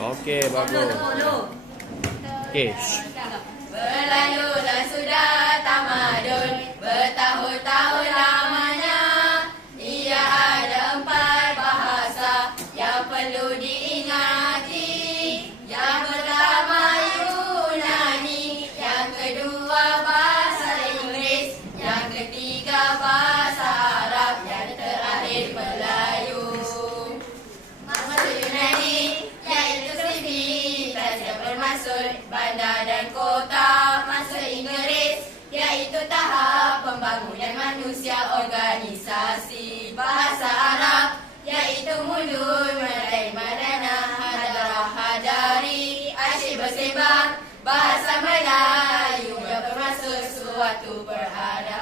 Okay, bagus. Okay. Belayu. maksud bandar dan kota masuk Inggeris iaitu tahap pembangunan manusia organisasi bahasa Arab iaitu mulut melalui madana hadarah hadari asyik bersembang bahasa Melayu yang bermaksud suatu perhadapan